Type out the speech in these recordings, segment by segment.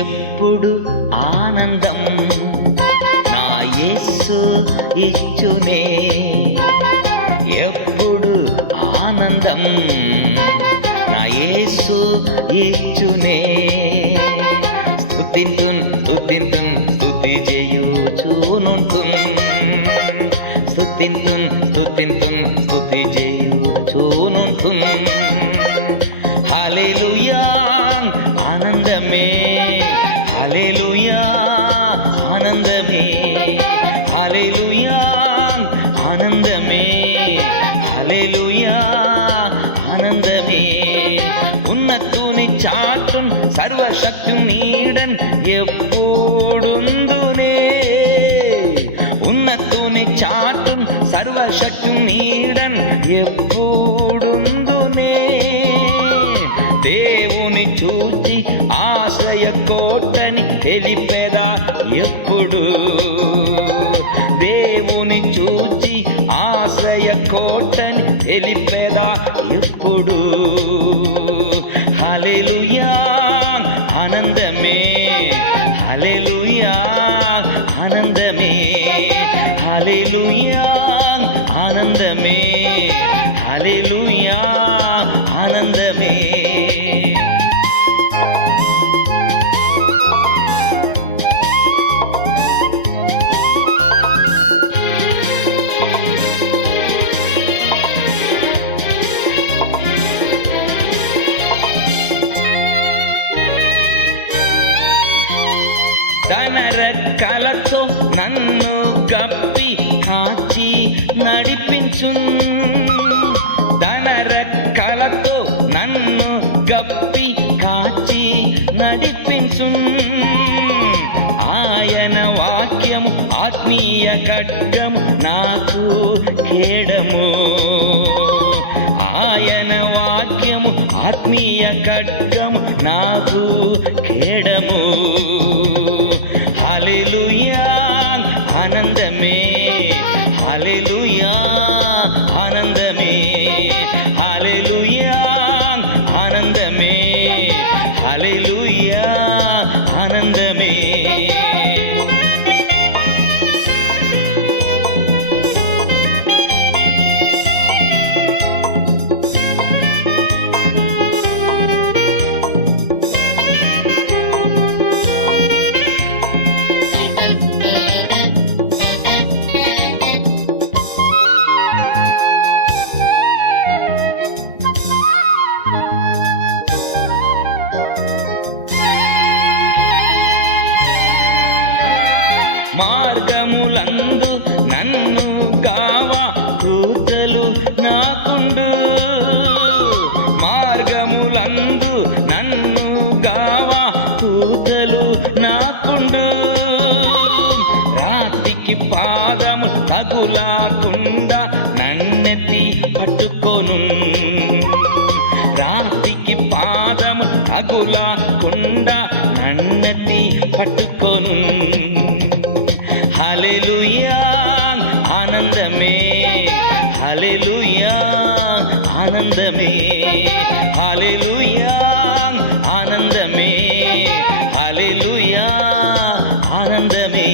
ఎప్పుడు ఆనందం నా యేసు ఇచ్చునే, ఎప్పుడు ఆనందం నా యేసు ఇచ్చునే. స్తుతింతున్ స్తుతింతున్ స్తుతి చేయుచునుంటున్, స్తుతింతున్ స్తుతింతున్ స్తుతి చేయుచునుంటున్. హల్లెలూయా ఆనందమే, హల్లెలూయా ఆనందమే, హల్లెలూయా ఆనందమే, హల్లెలూయా ఆనందమే. ఉన్నతుని చాటున్ సర్వశక్తి నీడన్ ఎప్పుడుందునే, ఉన్నతుని చాటున్ సర్వశక్తి నీడన్ ఎప్పుడుందునే. దేవుని చూచి ఆశ్రయ కోటని తెలిపెదా ఎప్పుడు, దేవుని చూచి ఆశ్రయ కోటని తెలిపెదా ఎప్పుడు. హల్లెలూయా ఆనందమే, హల్లెలూయా ఆనందమే, హల్లెలూయా ఆనందమే, హల్లెలూయా ఆనందమే. తన రెక్కలతో నన్ను కప్పి కాచి నడిపించున్, తన రెక్కలతో నన్ను కప్పి కాచి నడిపించున్. ఆయన వాక్యము ఆత్మీయ ఖడ్గము నాకు కేడము, ఆయన వాక్యము ఆత్మీయ ఖడ్గము నాకు కేడము. హల్లెలూయా ఆనందమే, హల్లెలూయా ఆనందమే, హల్లెలూయా ఆనందమే, హల్లెలూయా ఆనందమే. మార్గములందు నన్ను గావా కూతలు నాకుండు, మార్గములందు నన్ను గావా కూతలు నాకుండు. రాతికి పాదము తగులాకుండా నన్నెత్తి పట్టుకొను, రాతికి పాదము తగులాకుండా నన్నెత్తి పట్టుకొను. హల్లెలూయా ఆనందమే, హల్లెలూయా ఆనందమే, హల్లెలూయా ఆనందమే, హల్లెలూయా ఆనందమే.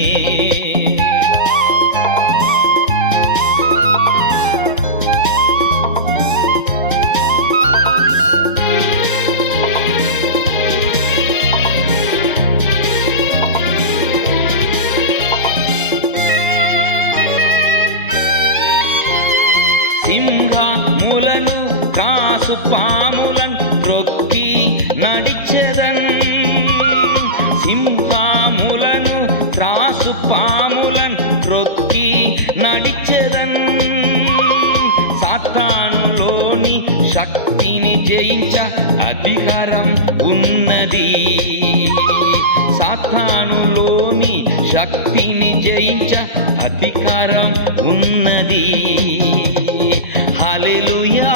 సింహములను కాసు పాములను త్రొక్కి నడిచెదన్, సింహములను త్రాసు పాములను త్రొక్కి నడిచెదన్. సాతానులోని శక్తిని జయించ అధికారం ఉన్నది, సాతానులోని శక్తిని జయించ అధికారం ఉన్నది. హల్లెలూయా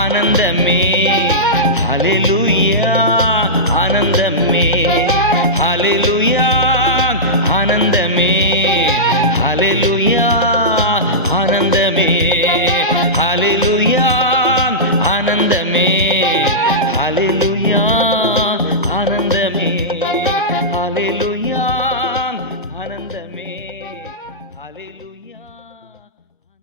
ఆనందమే, హల్లెలూయా ఆనందమే, హల్లెలూయా ఆనందమే, హల్లెలూయా ఆనందమే, హల్లెలూయా ఆనందమే, హల్లెలూయా.